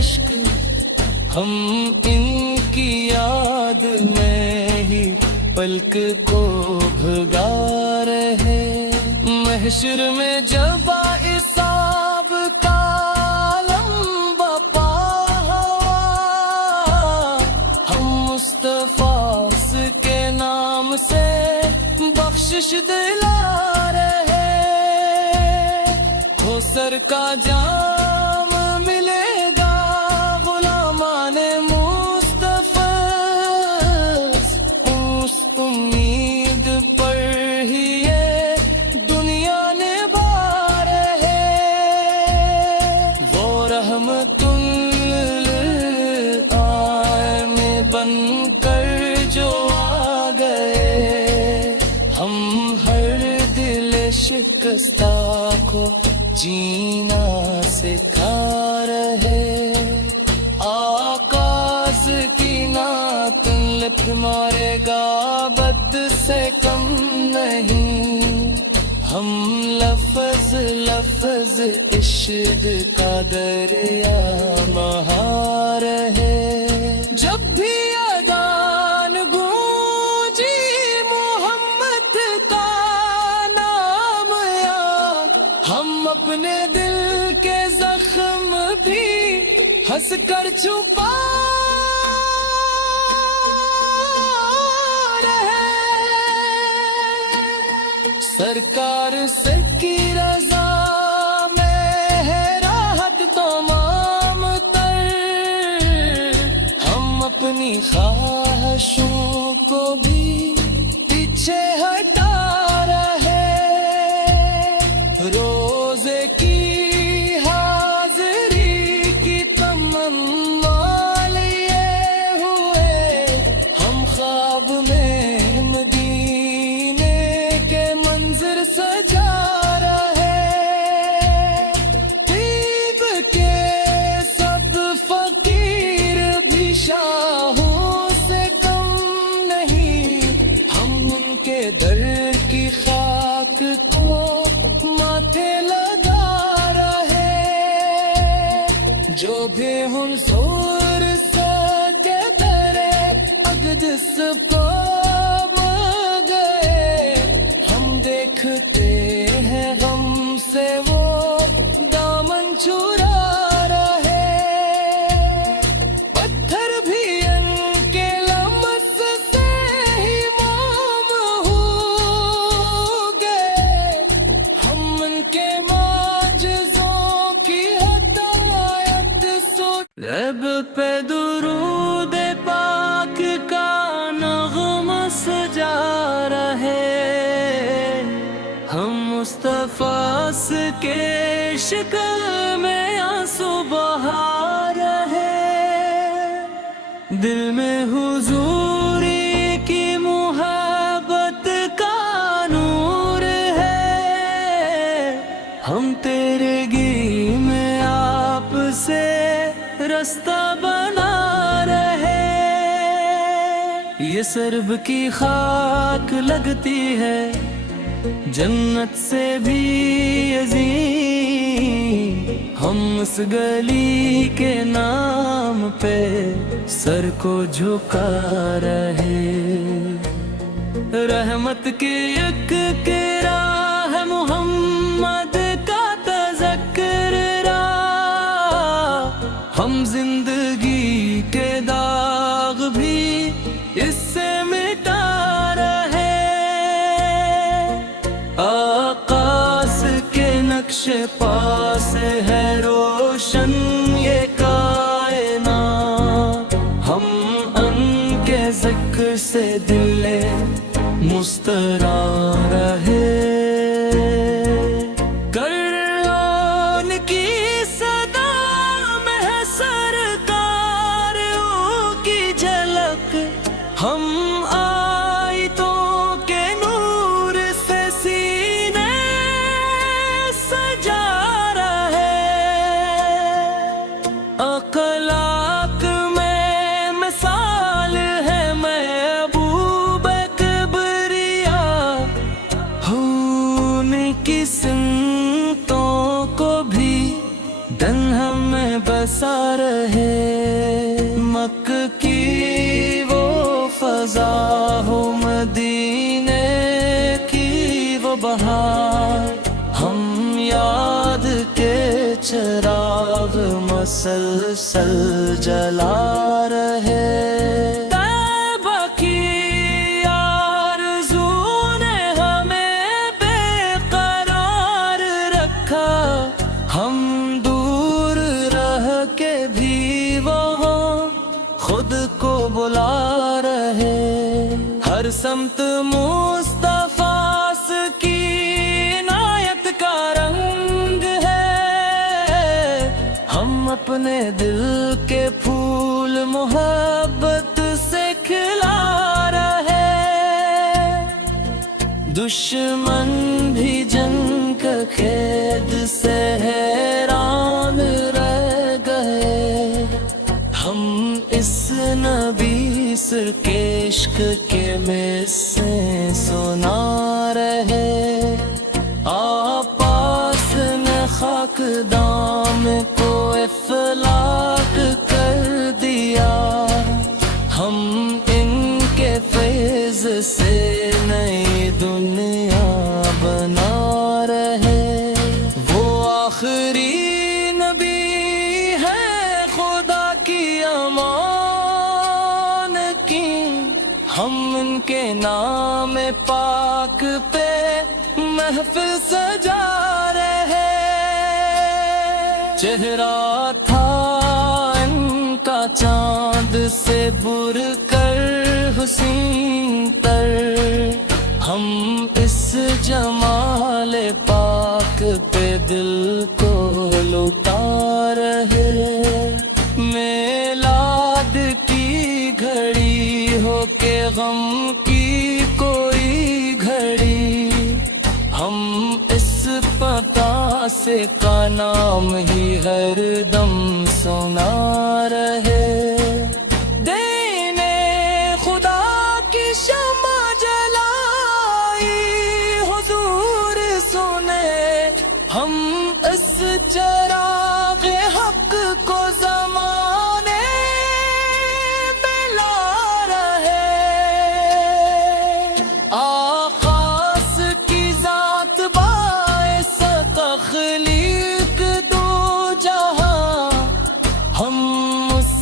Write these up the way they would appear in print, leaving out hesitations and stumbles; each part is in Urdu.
اشک ہم ان کی یاد میں ہی پلک کو بھگا رہے محشر میں جب حساب کا لمبا پہاڑ ہم مصطفیٰ کے نام سے بخشش دلا رہے کوثر کا جام ملے گا غلامان مصطفیٰ اس امید پر ہی یہ دنیا نبھا رہے وہ رحمت للعالم بن کر جو آ گئے ہم ہر دل شکستہ کو جینا سکھا رہے آغاز کی نعت لپ مارے گا بد سے کم نہیں ہم لفظ لفظ عشق کا دریا بہا رہے جب بھی اذان گونجی محمد کا نام یاد ہم اپنے دل کے زخم بھی ہنس کر چھپا رہے سرکار سے کی رضا میں ہے راحت تمام تر ہم اپنی خواہشوں کو بھی پیچھے ہٹا رہے روزے کی حاضری کی تمنا لیے ہوئے ہم خواب میں مدینے کے منظر سجا رہے طیب کے سب فقیر بھی شاہوں سے کم نہیں ہم ان کے در کی خاک کو ماتھے لگا رہے جو بھی حضور سجدے درے اقدس کو گئے ہم دیکھتے ہیں غم سے وہ دامن چرا رہے پتھر بھی ان کے لمس سے ہی موم ہو گئے ہم ان کے معجزوں کی ہدایت لب پہ درود پاک کا نغمہ سجا رہے ہم مصطفیٰ کے شکل میں آنسو بہا رہے دل میں حضوری کی محبت کا نور ہے ہم تیرے گی میں آپ سے رستہ بنا رہے یہ سرب کی خاک لگتی ہے جنت سے بھی عظیم ہم اس گلی کے نام پہ سر کو جھکا رہے رحمت کی ایک راہ ہے محمد کا تذکر راہ ہم زندگی کے داغ بھی اس سے مٹا رہے آقاس کے نقش پاس ہے روشن یہ کائنات ہم ان کے ذکر سے دل مسترا رہے کرون کی صدا میں ہے سرکار کی جھلک ہم آیتوں کے نور سے سینے سجا رہے اخلاق میں مثال ہے محبوب کبریا ہونے کی سمتوں کو بھی دن ہمیں بسا رہے رہے، مکہ کی وہ فضا ہو، مدینے کی وہ بہار، ہم یاد کے چراغ مسلسل جلا رہے۔ طیبہ کی آرزو نے ہمیں بے قرار رکھا، ہم دور رہ کے بھی وہاں خود کو بلا رہے۔ ہر سمت مصطفیٰ کی عنایت کا رنگ ہے، ہم اپنے دل کے پھول محبت سے کھلا رہے۔ دشمن بھی جنگ کا قید سے حیران رہ گئے، ہم اس نبی سر کے عشق کے سے سنا رہے۔ آپاس نے خاک دام کو افلاک کر دیا، ہم ان کے فیض سے نئی دنیا بنا رہے۔ وہ آخری نبی ہے خدا کی امان کی، ہم ان کے نام پاک پہ محفل سجا رہے۔ چہرہ تھا ان کا چاند سے بر کر حسین تر، ہم اس جمال پاک پہ دل کو لٹا رہے۔ میلاد کی گھڑی ہو کے غم کی کوئی گھڑی، ہم اس پتہ سے کا نام ہی ہر دم سنا رہے۔ دین خدا کی شمع جلائی حضور سنے، ہم اس چراغ حق کو زمانے میں لا رہے۔ آغاز کی ذات باعث تخلیق دو جہاں، ہم اس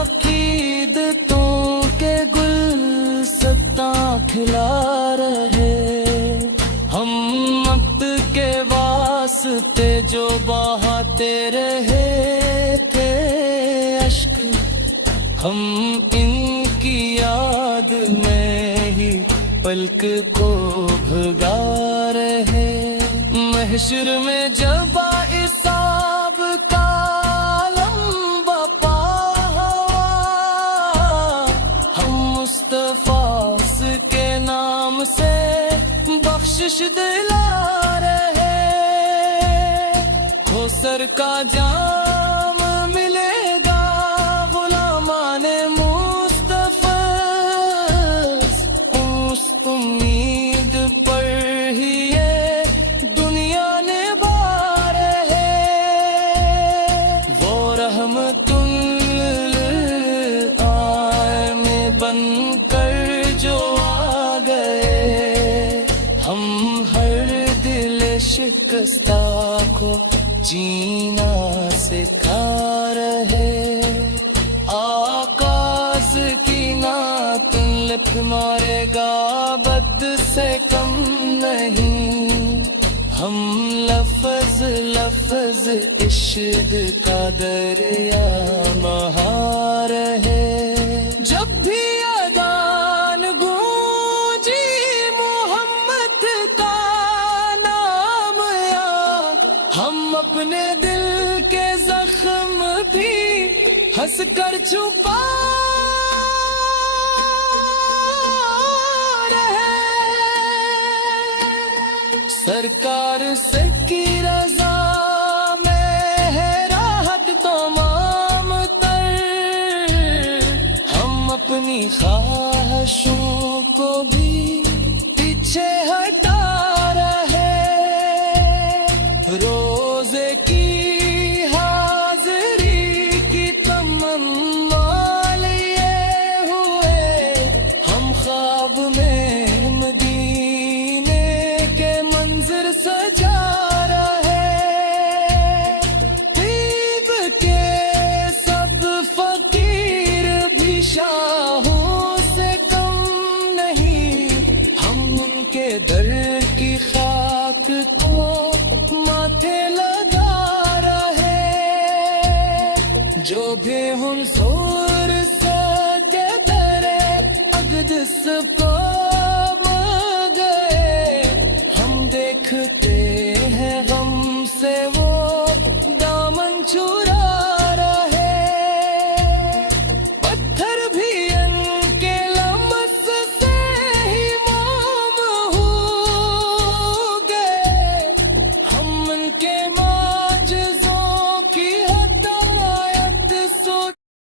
عقیدتوں کے گلستاں کھلا رہے۔ ہم وقت کے واسطے جو بہاتے رہے تھے اشک، ہم ان کی یاد میں ہی پلک کو بھگا رہے۔ محشر میں جب حساب کا لمبا پا ہوا، ہم مصطفیٰ کے نام سے بخشش دلا رہے۔ کوثر کا جام ملے گا غلامان مصطفیٰ، اس امید پر ہی یہ دنیا نبھا رہے۔ وہ رحمت للعالم بن کر جو آ گئے، ہم ہر دل شکستہ کو جینا سکھا رہے۔ آغاز کی نعت لکھ مارے گا بد سے کم نہیں، ہم لفظ لفظ عشق کا دریا بہا رہے۔ جب بھی اذان گونجی محمد کا نام یا، ہم اپنے دل کے زخم بھی ہنس کر چھپا رہے۔ سرکار سے کی رضا میں ہے راحت تمام تر، ہم اپنی خواہشوں کو بھی پیچھے ہٹا رہے۔ روزے کی حاضری کی تم بھی حضور سے تیرے اقدس کو